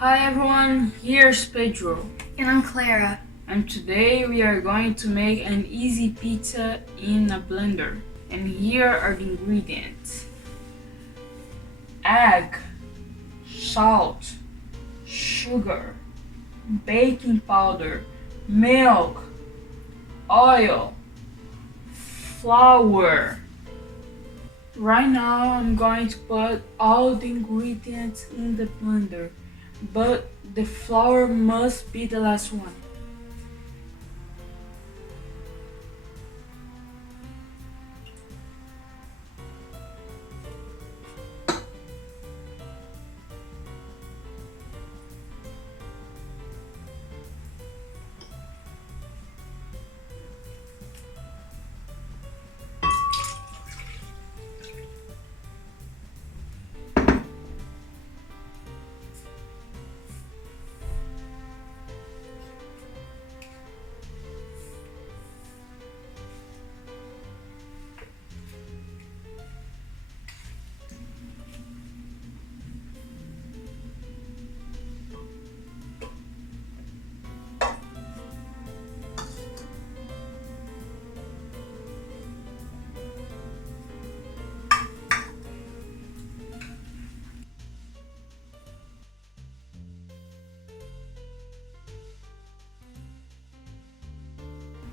Hi everyone, here's Pedro. And I'm Clara. And today we are going to make an easy pizza in a blender. And here are the ingredients: egg, salt, sugar, baking powder, milk, oil, flour. Right now I'm going to put all the ingredients in the blender, but the flour must be the last one.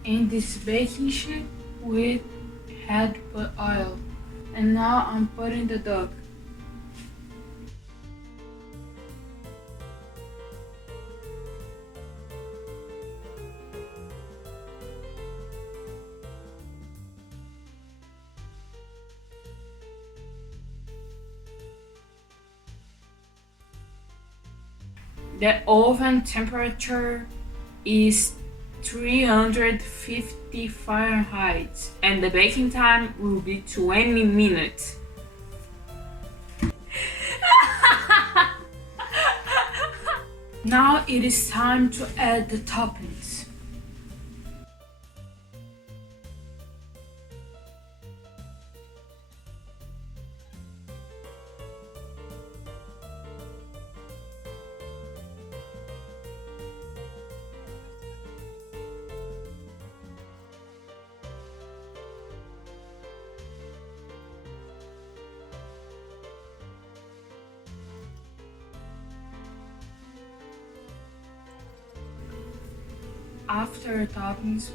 In this baking sheet we had put oil, and now I'm putting the dough. The oven temperature is 350 Fahrenheit and the baking time will be 20 minutes. Now it is time to add the toppings. After the toppings,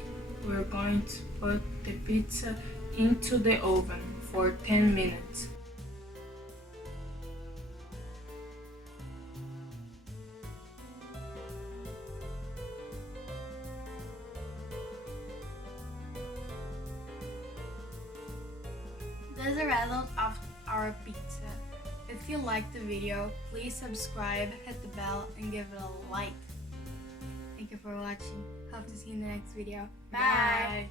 we're going to put the pizza into the oven for 10 minutes. This is the result of our pizza. If you liked the video, please subscribe, hit the bell, and give it a like. Thank you for watching. Hope to see you in the next video. Bye!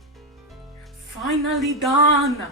Finally done!